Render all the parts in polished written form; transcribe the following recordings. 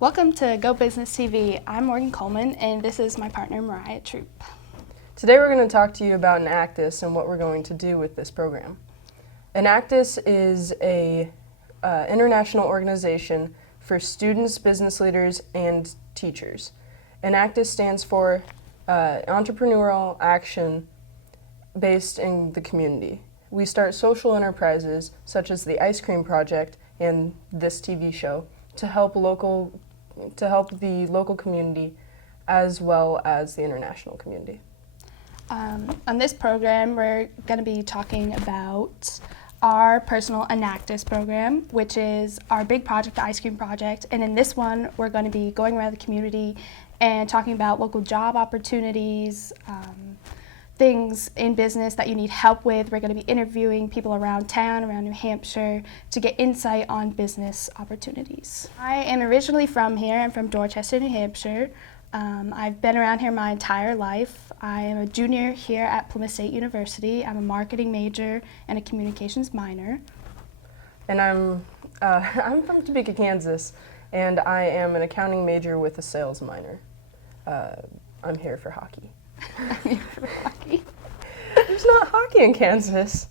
Welcome to Go Business TV. I'm Morgan Coleman, and this is my partner, Mariah Troop. Today we're going to talk to you about Enactus and what we're going to do with this program. Enactus is a international organization for students, business leaders, and teachers. Enactus stands for entrepreneurial action based in the community. We start social enterprises such as the Ice Cream Project and this TV show to help the local community as well as the international community. On this program, we're going to be talking about our personal Enactus program, which is our big project, the Ice Cream Project. And in this one, we're going to be going around the community and talking about local job opportunities, things in business that you need help with. We're going to be interviewing people around town, around New Hampshire, to get insight on business opportunities. I am originally from here. I'm from Dorchester, New Hampshire. I've been around here my entire life. I am a junior here at Plymouth State University. I'm a marketing major and a communications minor. And I'm from Topeka, Kansas, and I am an accounting major with a sales minor. I'm here for hockey. I'm here for hockey. There's not hockey in Kansas.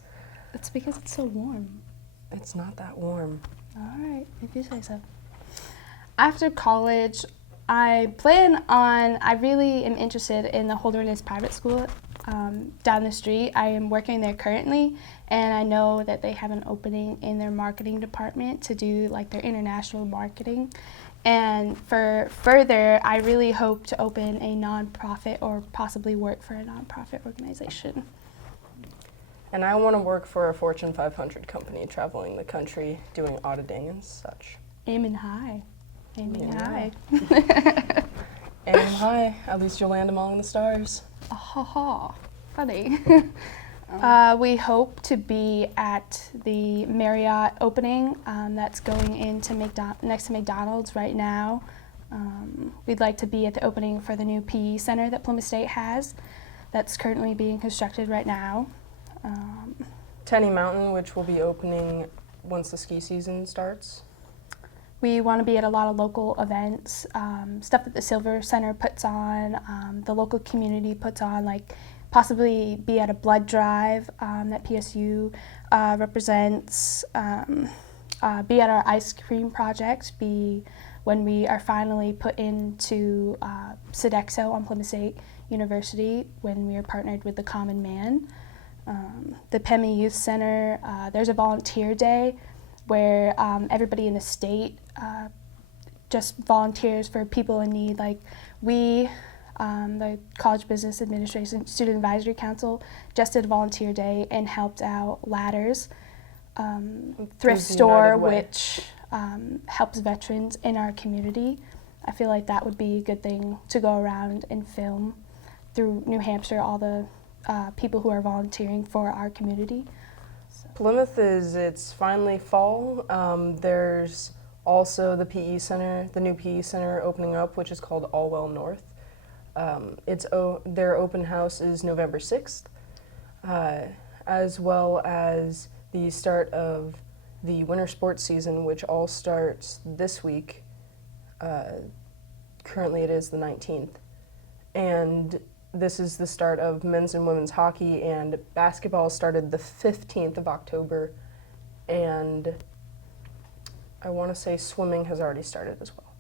That's because it's so warm. It's not that warm. All right, if you say so. After college, I really am interested in the Holderness Private School down the street. I am working there currently, and I know that they have an opening in their marketing department to do like their international marketing. And for further, I really hope to open a nonprofit or possibly work for a nonprofit organization. And I want to work for a Fortune 500 company traveling the country doing auditing and such. Aiming high. Aiming high. Aim high. At least you'll land among the stars. Ha ha. Funny. We hope to be at the Marriott opening that's going into next to McDonald's right now. We'd like to be at the opening for the new PE center that Plymouth State has that's currently being constructed right now. Tenny Mountain, which will be opening once the ski season starts. We want to be at a lot of local events, stuff that the Silver Center puts on, the local community puts on, like possibly be at a blood drive that PSU represents, be at our ice cream project, be when we are finally put into Sodexo on Plymouth State University when we are partnered with the Common Man. The PEMI Youth Center, there's a volunteer day where everybody in the state just volunteers for people in need. Like we, the College Business Administration Student Advisory Council, just did a volunteer day and helped out Ladders thrift store, which helps veterans in our community. I feel like that would be a good thing to go around and film through New Hampshire, all the people who are volunteering for our community. Plymouth it's finally fall. There's also the PE Center, the new PE Center opening up, which is called Allwell North. Their open house is November 6th, as well as the start of the winter sports season, which all starts this week. Currently it is the 19th. And this is the start of men's and women's hockey, and basketball started the 15th of October, and I want to say swimming has already started as well.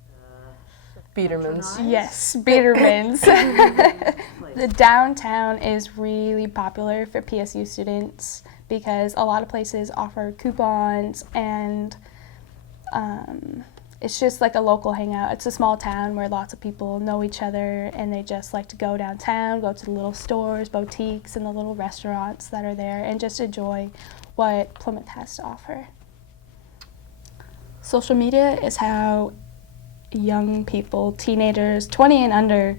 Biedermann's. Yes, Biedermann's. The downtown is really popular for PSU students because a lot of places offer coupons, and it's just like a local hangout. It's a small town where lots of people know each other, and they just like to go downtown, go to the little stores, boutiques, and the little restaurants that are there, and just enjoy what Plymouth has to offer. Social media is how young people, teenagers, 20 and under,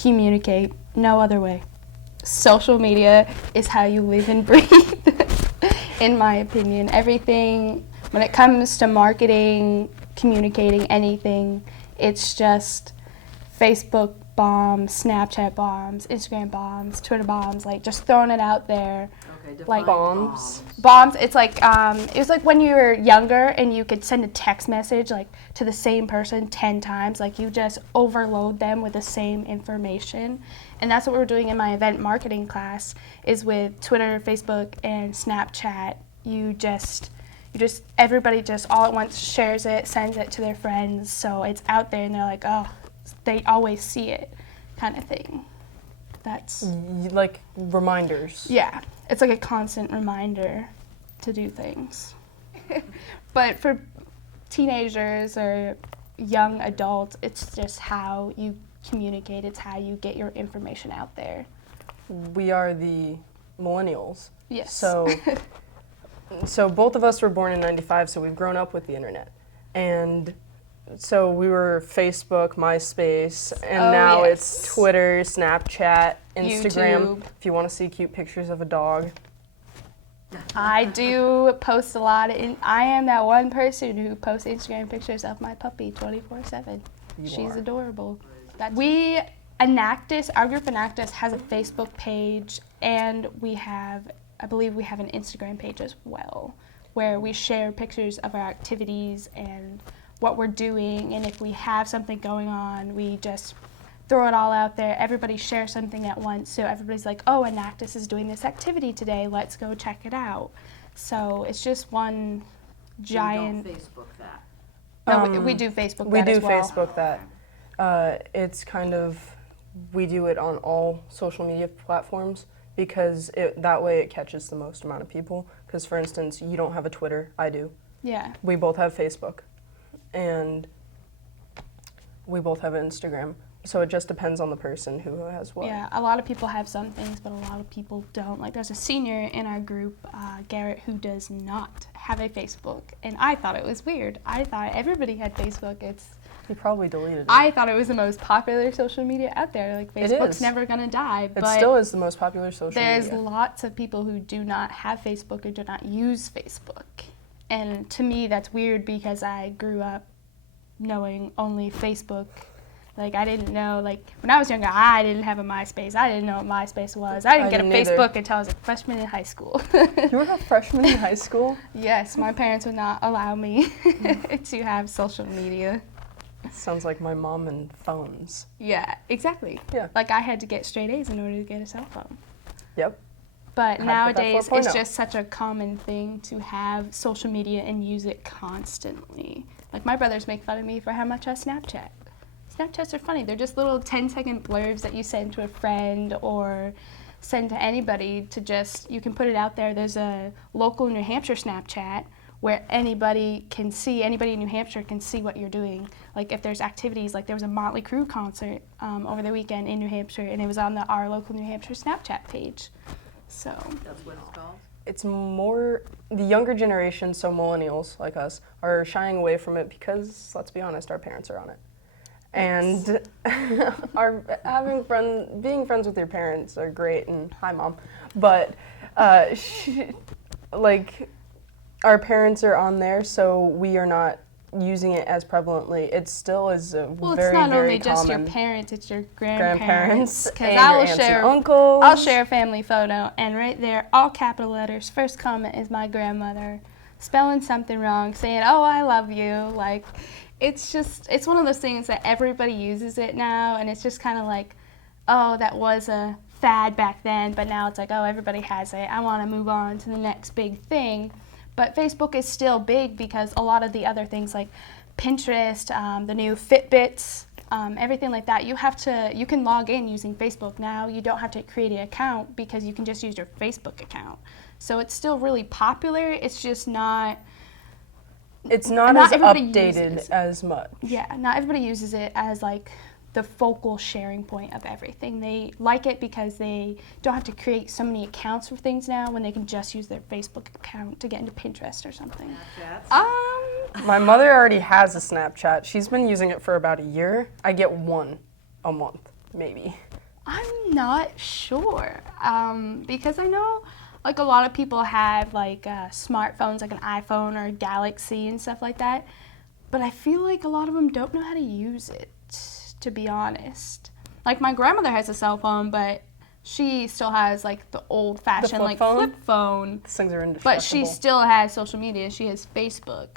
communicate. No other way. Social media is how you live and breathe, in my opinion. Everything, when it comes to marketing, communicating anything, it's just Facebook bombs, Snapchat bombs, Instagram bombs, Twitter bombs, like just throwing it out there. Okay, define Like bombs. bombs. It's like it was like when you were younger and you could send a text message like to the same person 10 times. Like you just overload them with the same information, and that's what we're doing in my event marketing class. Is with Twitter, Facebook, and Snapchat. Everybody just all at once shares it, sends it to their friends, so it's out there, and they're like, oh, they always see it, kind of thing. That's Like reminders. yeah, it's like a constant reminder to do things. But for teenagers or young adults, it's just how you communicate. It's how you get your information out there. We are the millennials. Yes. So both of us were born in '95, so we've grown up with the internet. And so we were Facebook, MySpace, and now yes. it's Twitter, Snapchat, Instagram. YouTube. If you want to see cute pictures of a dog. I do post a lot. I am that one person who posts Instagram pictures of my puppy 24/7. She's adorable. Our group Enactus has a Facebook page, and I believe we have an Instagram page as well, where we share pictures of our activities and what we're doing, and if we have something going on, we just throw it all out there. Everybody shares something at once, so everybody's like, oh, Enactus is doing this activity today, let's go check it out. So it's just one giant... So you don't Facebook that? No, we do Facebook We that do as well. Facebook that. It's kind of, we do it on all social media platforms because that way it catches the most amount of people. Because, for instance, you don't have a Twitter, I do. Yeah. We both have Facebook, and we both have Instagram. So it just depends on the person who has what. Yeah, a lot of people have some things, but a lot of people don't. Like there's a senior in our group, Garrett, who does not have a Facebook, and I thought it was weird. I thought everybody had Facebook. He probably deleted it. I thought it was the most popular social media out there. Like Facebook's never gonna die, It but still is the most popular social there's media. lots of people who do not have Facebook or do not use Facebook. And to me, that's weird because I grew up knowing only Facebook. Like, I didn't know, like, when I was younger, I didn't have a MySpace. I didn't know what MySpace was. I didn't get a Facebook until I was a freshman in high school. You were a freshman in high school? Yes, my parents would not allow me to have social media. Sounds like my mom and phones. Yeah, exactly. Yeah. Like, I had to get straight A's in order to get a cell phone. Yep. But nowadays, it's 4.0. just such a common thing to have social media and use it constantly. Like, my brothers make fun of me for how much I Snapchat. Snapchats are funny. They're just little 10-second blurbs that you send to a friend or send to anybody to just, you can put it out there. There's a local New Hampshire Snapchat where anybody in New Hampshire can see what you're doing. Like if there's activities, like there was a Motley Crue concert over the weekend in New Hampshire, and it was on our local New Hampshire Snapchat page. So That's what it's called? It's more, the younger generation, so millennials like us, are shying away from it because, let's be honest, our parents are on it. And being friends with your parents are great, and hi mom, but our parents are on there, so we are not using it as prevalently. It still is a well, very, it's not very only just your common. parents; it's your Grandparents grandparents. and Because your aunts and uncles. I'll share a family photo, and right there, all capital letters. First comment is my grandmother, spelling something wrong, saying, "Oh, I love you." Like. It's one of those things that everybody uses it now, and it's just kind of like, oh, that was a fad back then, but now it's like, oh, everybody has it. I want to move on to the next big thing. But Facebook is still big because a lot of the other things like Pinterest, the new Fitbits, everything like that, you can log in using Facebook now. You don't have to create an account because you can just use your Facebook account. So it's still really popular. It's just not... It's not as updated as much. Yeah, not everybody uses it as like the focal sharing point of everything. They like it because they don't have to create so many accounts for things now when they can just use their Facebook account to get into Pinterest or something. Snapchats? My mother already has a Snapchat. She's been using it for about a year. I get one a month, maybe. I'm not sure because I know like a lot of people have like smartphones, like an iPhone or a Galaxy and stuff like that. But I feel like a lot of them don't know how to use it, to be honest. Like my grandmother has a cell phone, but She still has like the old-fashioned flip like phone? flip phone, These things are indestructible. but she still has social media. She has Facebook.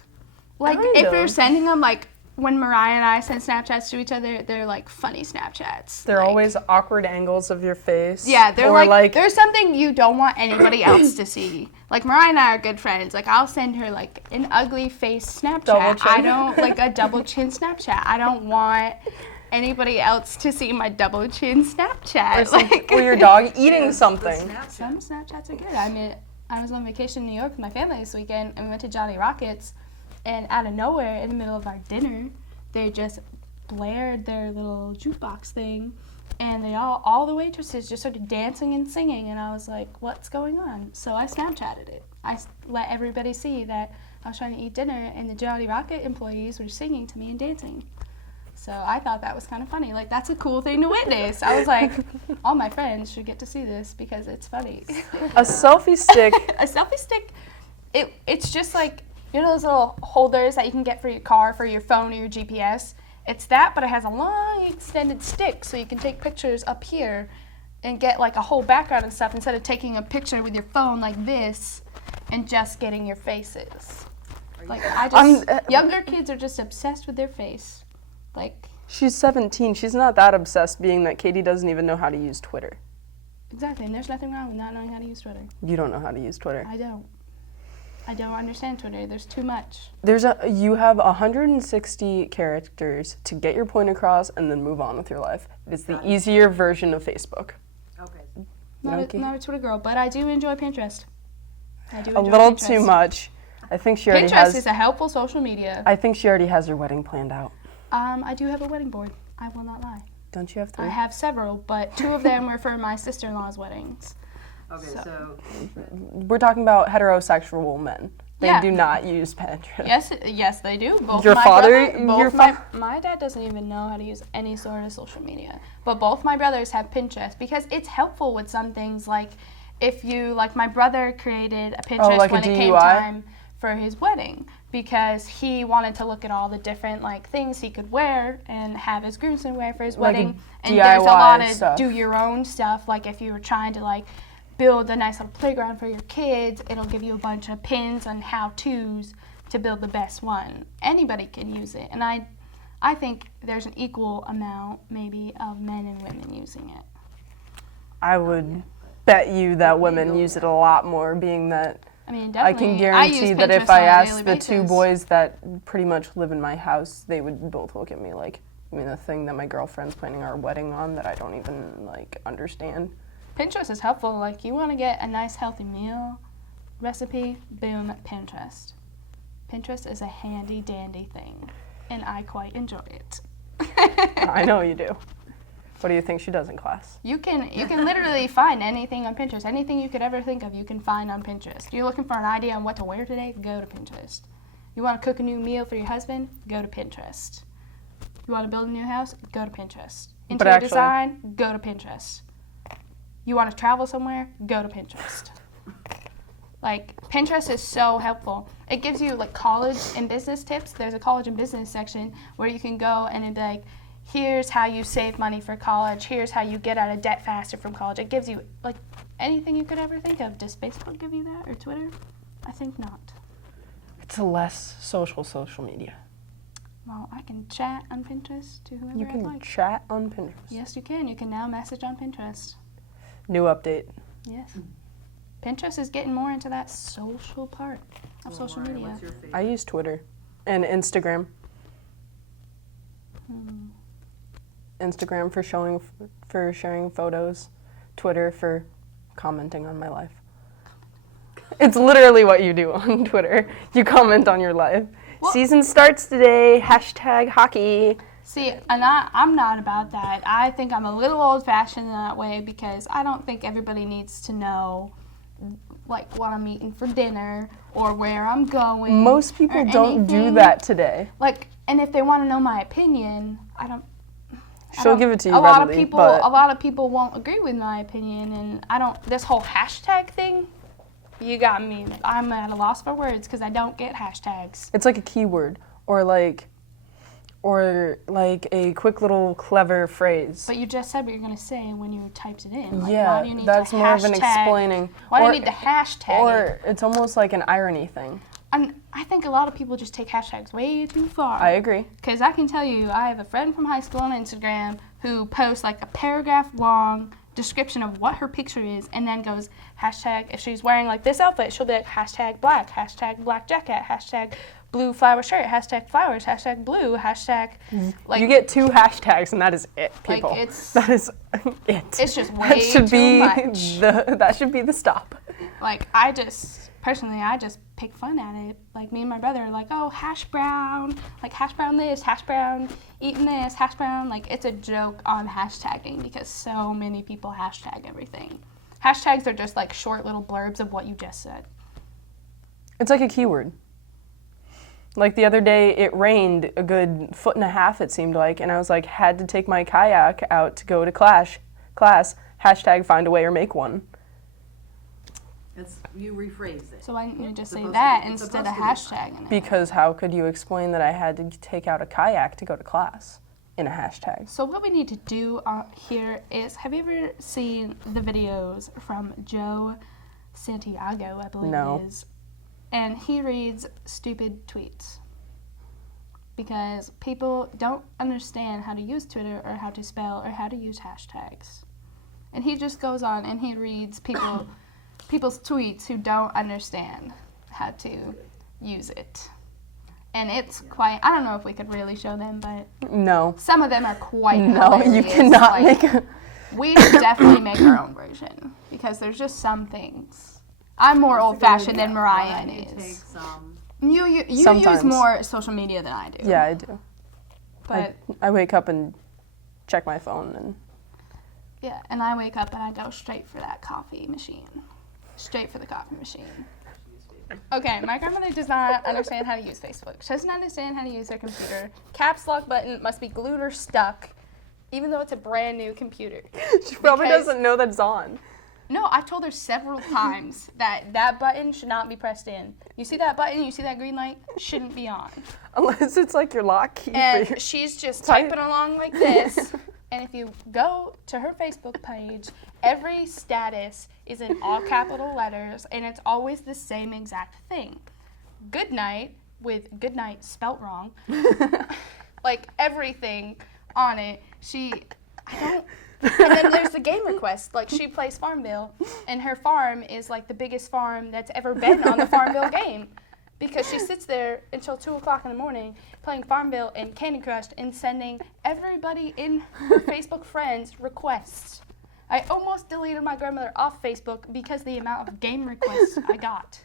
Like Kind if of. you're sending them, like when Mariah and I send Snapchats to each other, they're like funny Snapchats. They're like, always awkward angles of your face. Yeah, they're or like there's something you don't want anybody else to see. Like Mariah and I are good friends. Like I'll send her like an ugly face Snapchat. Double chin. I don't like a double chin Snapchat. I don't want anybody else to see my double chin Snapchat. or your dog eating something. Some Snapchats are good. I mean, I was on vacation in New York with my family this weekend, and we went to Johnny Rockets, and out of nowhere, in the middle of our dinner, they just blared their little jukebox thing, and they all the waitresses just started dancing and singing, and I was like, what's going on? So I Snapchatted it. I let everybody see that I was trying to eat dinner, and the Johnny Rocket employees were singing to me and dancing. So I thought that was kind of funny. Like, that's a cool thing to witness. I was like, all my friends should get to see this because it's funny. A selfie stick. A selfie stick, it's just like, you know those little holders that you can get for your car, for your phone or your GPS? It's that, but it has a long extended stick, so you can take pictures up here and get like a whole background and stuff instead of taking a picture with your phone like this and just getting your faces. Like, younger kids are just obsessed with their face. Like, She's 17. She's not that obsessed, being that Katie doesn't even know how to use Twitter. exactly, and there's nothing wrong with not knowing how to use Twitter. You don't know how to use Twitter. I don't understand Twitter. There's too much. You have 160 characters to get your point across and then move on with your life. It's the easier version of Facebook. Okay. Not a Twitter girl, but I do enjoy Pinterest. I do A enjoy little Pinterest. too much. I think she already Pinterest is a helpful social media. I think she already has her wedding planned out. I do have a wedding board. I will not lie. Don't you have I 3? have several, but 2 of them were for my sister-in-law's weddings. Okay, so We're talking about heterosexual men. They Yeah. do not use Pinterest. Yes, they do. Both Your my father- brother- both your my dad doesn't even know how to use any sort of social media. But both my brothers have Pinterest because it's helpful with some things. Like if you, like my brother created a Pinterest like a when it came DUI? time for his wedding because he wanted to look at all the different like things he could wear and have his groomsmen wear for his Like a wedding. And there's a DIY lot of stuff. do your own stuff. Like if you were trying to like build a nice little playground for your kids, it'll give you a bunch of pins on how-tos to build the best one. Anybody can use it, and I think there's an equal amount maybe of men and women using it. I would bet you that women use it a lot more, being that I mean, I definitely. can guarantee use that if Pinterest I on a asked daily the 2 basis. boys that pretty much live in my house, they would both look at me like, I mean, the thing that my girlfriend's planning our wedding on that I don't even like understand. Pinterest is helpful. Like you want to get a nice healthy meal recipe, boom, Pinterest. Pinterest is a handy dandy thing, and I quite enjoy it. I know you do. What do you think she does in class? You can literally find anything on Pinterest. Anything you could ever think of, you can find on Pinterest. You're looking for an idea on what to wear today? Go to Pinterest. You want to cook a new meal for your husband? Go to Pinterest. You want to build a new house? Go to Pinterest. Interior actually- design? Go to Pinterest. You want to travel somewhere? Go to Pinterest. Like, Pinterest is so helpful. It gives you, like, college and business tips. There's a college and business section where you can go and it'd be like, here's how you save money for college. Here's how you get out of debt faster from college. It gives you, like, anything you could ever think of. Does Facebook give you that, or Twitter? I think not. It's a less social media. Well, I can chat on Pinterest to whoever You I'd can like. chat on Pinterest. Yes, you can. You can now message on Pinterest. New update. Yes. Pinterest is getting more into that social part of social Mariah, media. what's your favorite? I use Twitter and Instagram. Instagram for sharing photos, Twitter for commenting on my life. It's literally what you do on Twitter. You comment on your life. Well- Season starts today. #hockey. See, and I'm not about that. I think I'm a little old-fashioned in that way because I don't think everybody needs to know, like, what I'm eating for dinner or where I'm going. Most people or don't do anything. that today. Like, and if they want to know my opinion, I don't. She'll give it to you a lot of readily, people, but a lot of people won't agree with my opinion, and I don't. This whole hashtag thing, you got me. I'm at a loss for words because I don't get hashtags. it's like a keyword or or like a quick little clever phrase. But you just said what you're going to say when you typed it in. Like, Yeah, why do you need that's to more of an hashtag- explaining. Why do or, you need to hashtag Or it? it's almost like an irony thing. And I think a lot of people just take hashtags way too far. I agree. Because I can tell you, I have a friend from high school on Instagram who posts like a paragraph long description of what her picture is and then goes hashtag, if she's wearing like this outfit, she'll be like hashtag black jacket, hashtag blue flower shirt, hashtag flowers, hashtag blue, hashtag like You get 2 hashtags and that is it, people. Like, it's- that is it. it's just that way should too be much. That should be the stop. Like personally, I just pick fun at it. Like me and my brother are like, oh, hash brown, like hash brown this, hash brown eating this, hash brown. Like it's a joke on hashtagging because so many people hashtag everything. Hashtags are just like short little blurbs of what you just said. It's like a keyword. Like the other day, it rained a good 1.5 feet, it seemed like, and I was like, had to take my kayak out to go to class, hashtag find a way or make one. You rephrased it. So why didn't you just say Supposed to that be- it's instead of supposed hashtagging it? Because how could you explain that I had to take out a kayak to go to class in a hashtag? So what we need to do here is, have you ever seen the videos from Joe Santiago, I believe No. it is? And he reads stupid tweets because people don't understand how to use Twitter or how to spell or how to use hashtags. And he just goes on and he reads people's tweets who don't understand how to use it. And it's quite, I don't know if we could really show them, but No. some of them are quite No, you hilarious. cannot Like, make a... we should definitely make our own version because there's just some things. I'm more old-fashioned than Mariah Why don't you take is. some? You use Sometimes. more social media than I do. Yeah, I do. But I wake up and check my phone and... yeah, and I wake up and I go straight for that coffee machine. Straight for the coffee machine. Okay, my grandmother does not understand how to use Facebook. She doesn't understand how to use her computer. Caps lock button must be glued or stuck, even though it's a brand new computer. She probably Because- doesn't know that it's on. No, I've told her several times that button should not be pressed in. You see that button, you see that green light, shouldn't be on. Unless it's like your lock key for And your... she's just Type. typing along like this. And if you go to her Facebook page, every status is in all capital letters, and it's always the same exact thing. Good night, with good night spelt wrong. Like everything on it. And then there's the game request. Like she plays Farmville, and her farm is like the biggest farm that's ever been on the Farmville game. Because she sits there until 2 o'clock in the morning playing Farmville and Candy Crush and sending everybody in her Facebook friends requests. I almost deleted my grandmother off Facebook because the amount of game requests I got.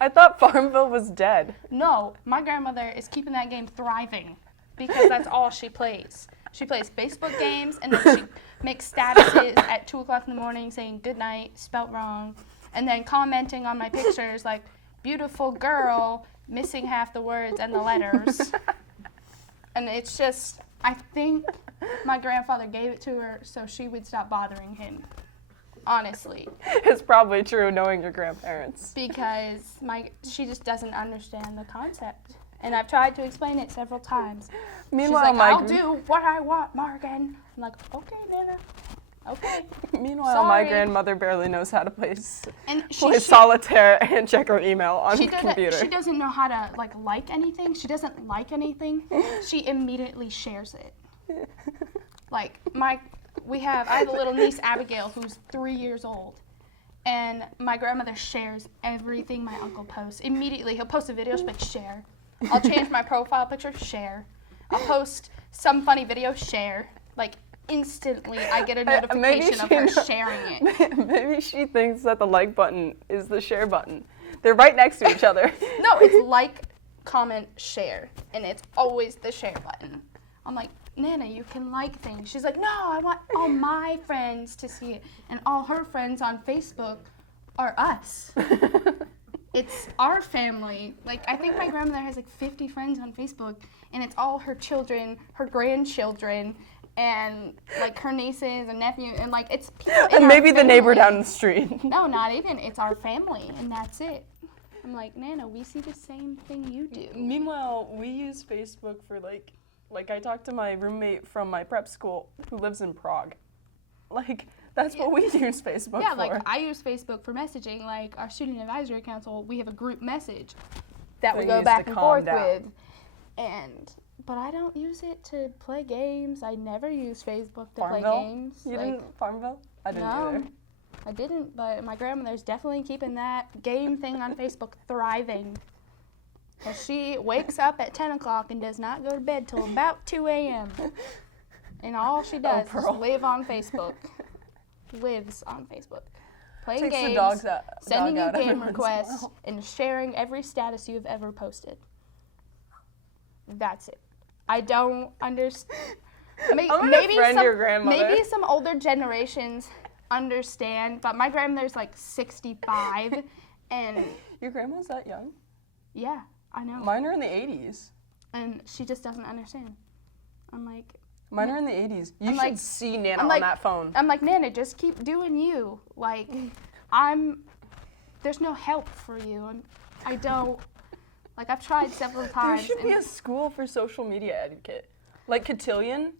I thought Farmville was dead. No, my grandmother is keeping that game thriving because that's all she plays. She plays Facebook games and then she makes statuses at 2 o'clock in the morning saying good night, spelt wrong, and then commenting on my pictures like, beautiful girl, missing half the words and the letters. And it's just, I think my grandfather gave it to her so she would stop bothering him. Honestly. It's probably true knowing your grandparents. Because she just doesn't understand the concept. And I've tried to explain it several times. Meanwhile, She's like, I'll do what I want, Morgan. I'm like, okay, Nana. Okay. Meanwhile, my Sorry. grandmother barely knows how to play And solitaire and check her email on the she computer. doesn't know how to like anything. She doesn't like anything. She immediately shares it. Like I have a little niece Abigail who's 3 years old, and my grandmother shares everything my uncle posts. Immediately, he'll post a video, she'll be like, share. I'll change my profile picture, share. I'll post some funny video, share. Like instantly, I get a notification of her sharing it. Maybe she thinks that the like button is the share button. They're right next to each other. No, it's like, comment, share, and it's always the share button. I'm like, Nana, you can like things. She's like, no, I want all my friends to see it, and all her friends on Facebook are us. It's our family. Like, I think my grandmother has like 50 friends on Facebook, and it's all her children, her grandchildren, and like her nieces and nephews, and like it's people in And our maybe the neighbor family. down the street. No, not even. It's our family, and that's it. I'm like, Nana, we see the same thing you do. Meanwhile, we use Facebook for like Like, I talked to my roommate from my prep school who lives in Prague. Like, that's what we use Facebook Yeah, for. like I use Facebook for messaging. Like our student advisory council, we have a group message that we They go use back to and calm forth down. with. But I don't use it to play games. I never use Facebook to play Farmville? games. You Like, didn't Farmville? I didn't no, either. I didn't. But my grandmother's definitely keeping that game thing on Facebook thriving. 'Cause she wakes up at 10 o'clock and does not go to bed till about 2 a.m. And all she does is Pearl. live on Facebook. Lives on Facebook. Playing Takes games, the dogs out, sending dog you out every game once in a requests, while. and sharing every status you've ever posted. That's it. I don't understand. I'm gonna friend some, your grandmother. maybe some older generations understand, but my grandmother's like 65, and Your grandma's that young? yeah, I know. Mine are in the 80s. And she just doesn't understand. I'm like, Mine are in the 80s. You I'm should like- see Nana I'm on like- that phone. I'm like, Nana, just keep doing you. Like, there's no help for you. I don't, like, I've tried several There times. should be and a school for social media etiquette. Like Cotillion,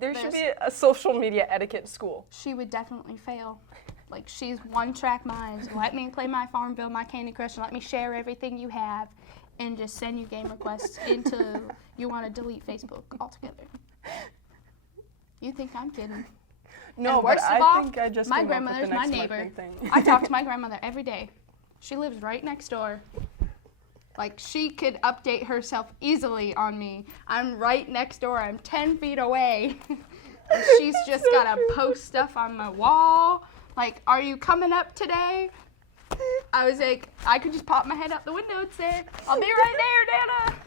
there should There's- be a social media etiquette school. she would definitely fail. Like, she's one-track mind. Let me play my Farmville, my Candy Crush, and let me share everything you have, and just send you game requests until you want to delete Facebook altogether. You think I'm kidding? No, And but worst of I all, think I just my came up with the grandmother's my next neighbor. marketing thing. I talk to my grandmother every day. She lives right next door. Like, she could update herself easily on me. I'm right next door. I'm 10 feet away. And she's just got to post stuff on my wall. Like, are you coming up today? I was like, I could just pop my head out the window and say, I'll be right there, Dana.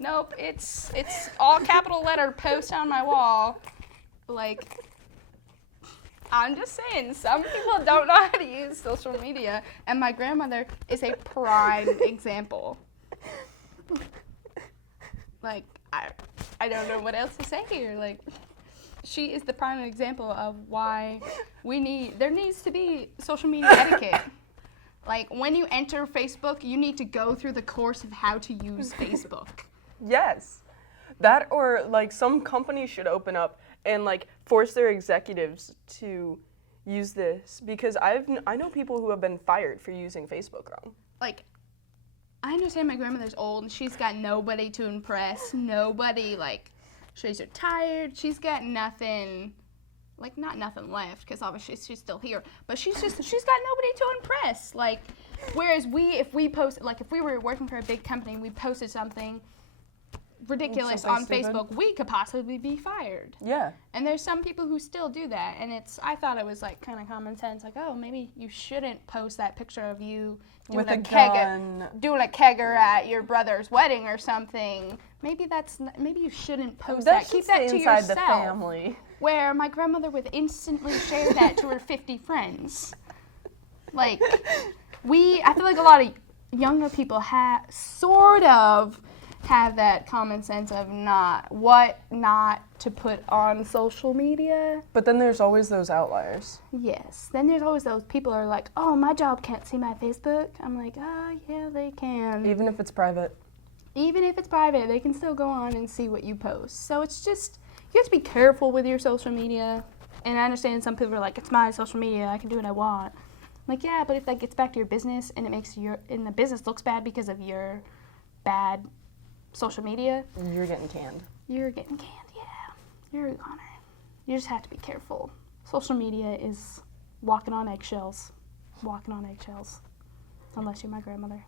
Nope, it's all capital letter post on my wall. Like, I'm just saying, some people don't know how to use social media, and my grandmother is a prime example. Like, I don't know what else to say here. Like, she is the prime example of why there needs to be social media etiquette. Like, when you enter Facebook, you need to go through the course of how to use Facebook. Yes. That, or like some companies should open up and like force their executives to use this, because I know people who have been fired for using Facebook wrong. Like, I understand my grandmother's old and she's got nobody to impress. Nobody, like, she's retired. She's got nothing, like, not nothing left, because obviously she's still here. But she's got nobody to impress. Like, whereas if we were working for a big company and we posted something ridiculous Something on stupid. Facebook, we could possibly be fired. Yeah. And there's some people who still do that, and I thought it was like kind of common sense, like, oh, maybe you shouldn't post that picture of you doing With a kegger, gun. doing a kegger at your brother's wedding or something. Maybe you shouldn't post that. Should Keep that stay to inside yourself. the family. Where my grandmother would instantly share that to her 50 friends. Like, I feel like a lot of younger people sort of have that common sense of what not to put on social media. But then there's always those outliers. Yes. Then there's always those people who are like, oh, my job can't see my Facebook. I'm like, oh, yeah, they can. Even if it's private. Even if it's private, they can still go on and see what you post. So it's just, you have to be careful with your social media. And I understand some people are like, it's my social media, I can do what I want. I'm like, yeah, but if that gets back to your business and the business looks bad because of your bad social media, You're getting canned. you're getting canned, yeah. You're a goner. You just have to be careful. Social media is walking on eggshells. Walking on eggshells. Unless you're my grandmother.